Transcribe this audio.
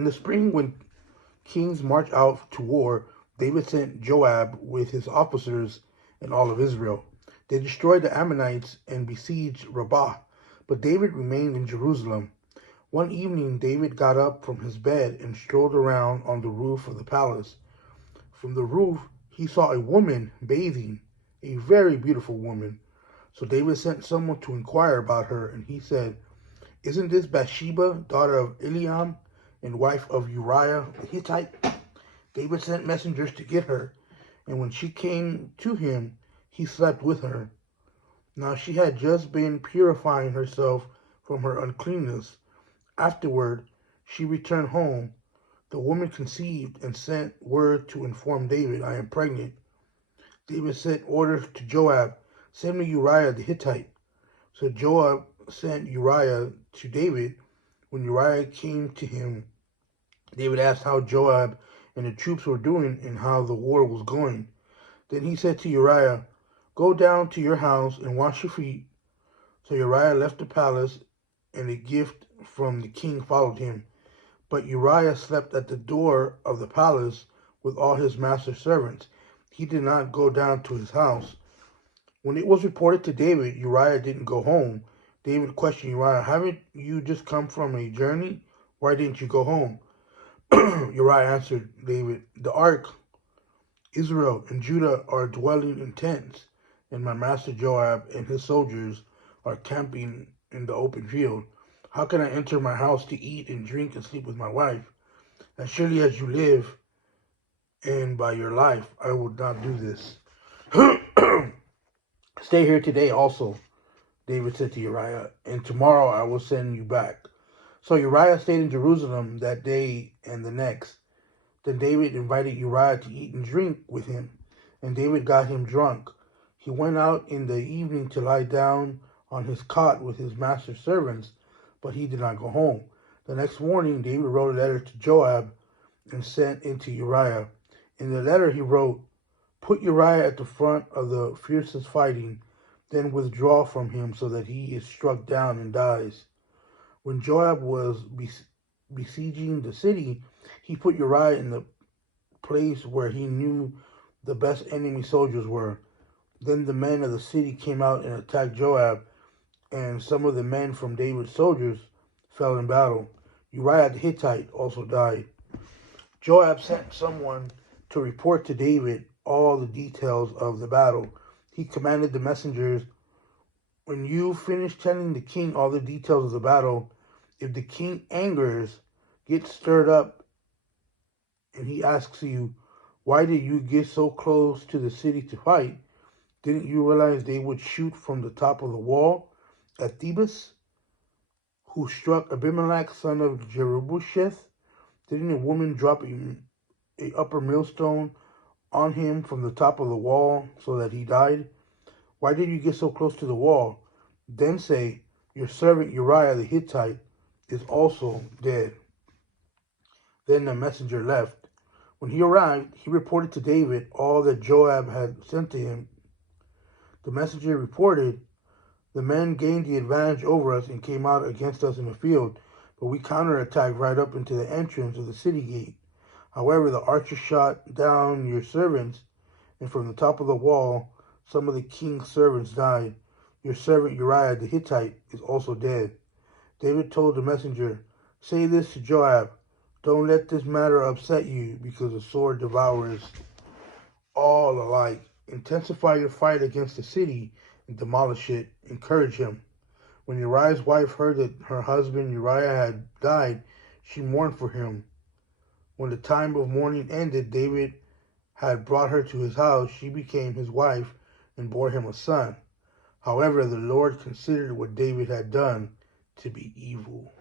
In the spring, when kings marched out to war, David sent Joab with his officers and all of Israel. They destroyed the Ammonites and besieged Rabbah, but David remained in Jerusalem. One evening, David got up from his bed and strolled around on the roof of the palace. From the roof, he saw a woman bathing, a very beautiful woman. So David sent someone to inquire about her, and he said, "Isn't this Bathsheba, daughter of Eliam, and wife of Uriah the Hittite?" David sent messengers to get her, and when she came to him, he slept with her. Now she had just been purifying herself from her uncleanness. Afterward, she returned home. The woman conceived and sent word to inform David, "I am pregnant." David sent orders to Joab, "Send me Uriah the Hittite." So Joab sent Uriah to David. When Uriah came to him, David asked how Joab and the troops were doing and how the war was going. Then he said to Uriah, "Go down to your house and wash your feet." So Uriah left the palace, and a gift from the king followed him. But Uriah slept at the door of the palace with all his master's servants. He did not go down to his house. When it was reported to David, Uriah didn't go home. David questioned Uriah, "Haven't you just come from a journey? Why didn't you go home?" Uriah answered David, "The ark, Israel, and Judah are dwelling in tents, and my master Joab and his soldiers are camping in the open field. How can I enter my house to eat and drink and sleep with my wife? As surely as you live and by your life, I would not do this." "Stay here today also," David said to Uriah, "and tomorrow I will send you back." So Uriah stayed in Jerusalem that day and the next. Then David invited Uriah to eat and drink with him, and David got him drunk. He went out in the evening to lie down on his cot with his master's servants, but he did not go home. The next morning, David wrote a letter to Joab and sent it to Uriah. In the letter he wrote, "Put Uriah at the front of the fiercest fighting, then withdraw from him so that he is struck down and dies." When Joab was besieging the city, he put Uriah in the place where he knew the best enemy soldiers were. Then the men of the city came out and attacked Joab, and some of the men from David's soldiers fell in battle. Uriah the Hittite also died. Joab sent someone to report to David all the details of the battle. He commanded the messengers, "When you finish telling the king all the details of the battle, if the king angers, gets stirred up, and he asks you, 'Why did you get so close to the city to fight? Didn't you realize they would shoot from the top of the wall at Thebes, who struck Abimelech, son of Jerubbesheth? Didn't a woman drop a upper millstone on him from the top of the wall so that he died? Why did you get so close to the wall?' Then say, 'Your servant Uriah the Hittite is also dead.'" Then the messenger left. When he arrived, he reported to David all that Joab had sent to him. The messenger reported, "The men gained the advantage over us and came out against us in the field, but we counterattacked right up into the entrance of the city gate. However, the archers shot down your servants, and from the top of the wall, some of the king's servants died. Your servant Uriah the Hittite is also dead." David told the messenger, "Say this to Joab, 'Don't let this matter upset you, because the sword devours all alike. Intensify your fight against the city and demolish it. Encourage him.'" When Uriah's wife heard that her husband Uriah had died, she mourned for him. When the time of mourning ended, David had brought her to his house. She became his wife and bore him a son. However, the Lord considered what David had done to be evil.